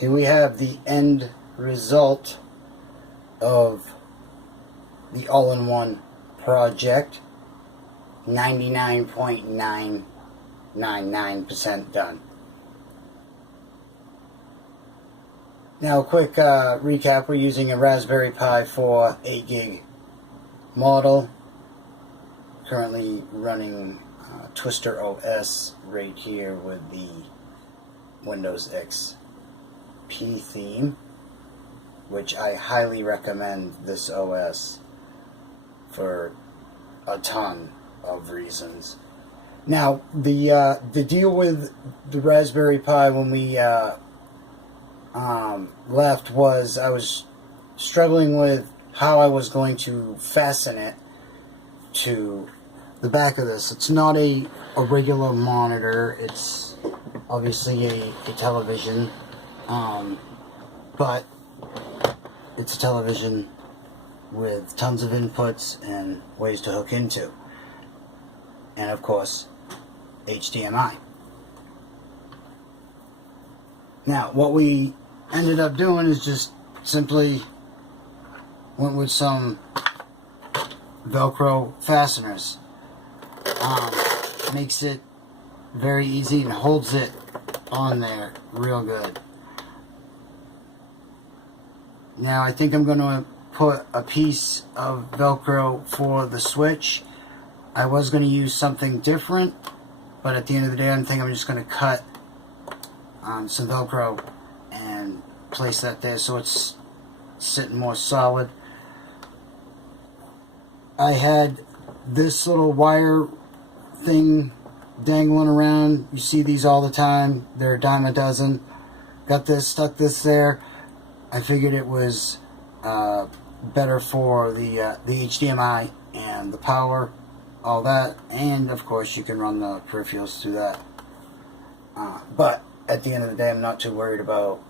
Here we have the end result of the all-in-one project. 99.999% done. Now, a quick recap. We're using a Raspberry Pi 4 8 gig model. Currently running Twister OS right here with the Windows XP theme, which I highly recommend this OS for a ton of reasons. Now, the deal with the Raspberry Pi when we left was I was struggling with how I was going to fasten it to the back of this. It's not a regular monitor. It's obviously a television, but it's a television with tons of inputs and ways to hook into, and of course HDMI. Now, what we ended up doing is just simply went with some Velcro fasteners. Makes it very easy and holds it on there real good. Now, I think I'm going to put a piece of Velcro for the switch. I was going to use something different, but at the end of the day, I think I'm just going to cut some Velcro and place that there so it's sitting more solid. I had this little wire thing dangling around. You see these all the time. They're a dime a dozen. Got this, stuck this there. I figured it was better for the HDMI and the power, all that, and of course you can run the peripherals through that. But at the end of the day, I'm not too worried about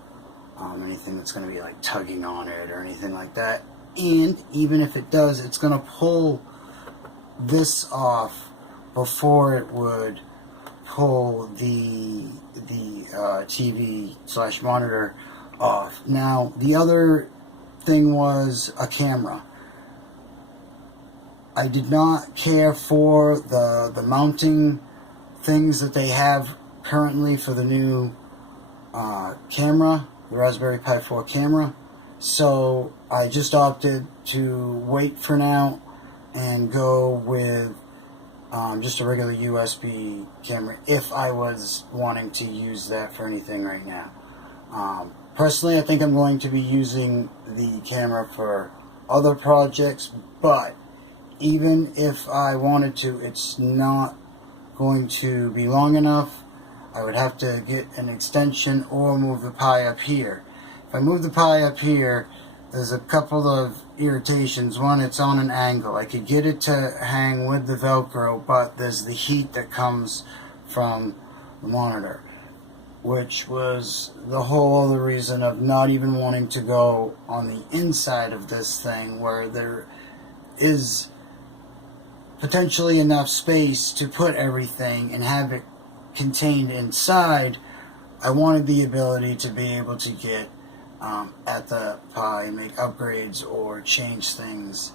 anything that's going to be like tugging on it or anything like that. And even if it does, it's going to pull this off before it would pull the TV / monitor off. Now, the other thing was a camera. I did not care for the mounting things that they have currently for the new camera, the Raspberry Pi 4 camera. So I just opted to wait for now and go with just a regular USB camera if I was wanting to use that for anything right now. Personally, I think I'm going to be using the camera for other projects, but even if I wanted to, it's not going to be long enough. I would have to get an extension or move the Pi up here. If I move the Pi up here, there's a couple of irritations. One, it's on an angle. I could get it to hang with the Velcro, but there's the heat that comes from the monitor, which was the whole other reason of not even wanting to go on the inside of this thing where there is potentially enough space to put everything and have it contained inside. I wanted the ability to be able to get at the Pi and make upgrades or change things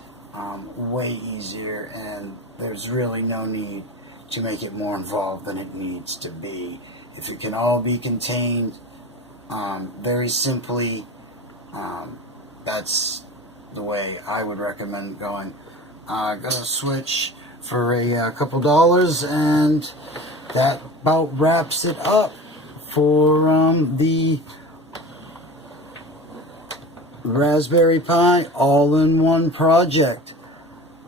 way easier, and there's really no need to make it more involved than it needs to be. If it can all be contained very simply, that's the way I would recommend going. Got a switch for a couple dollars, and that about wraps it up for the Raspberry Pi all-in-one project.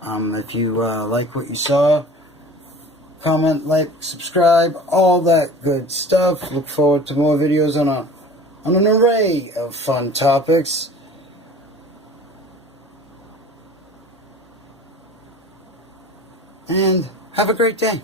If you like what you saw, comment, like, subscribe, all that good stuff. Look forward to more videos on an array of fun topics. And have a great day.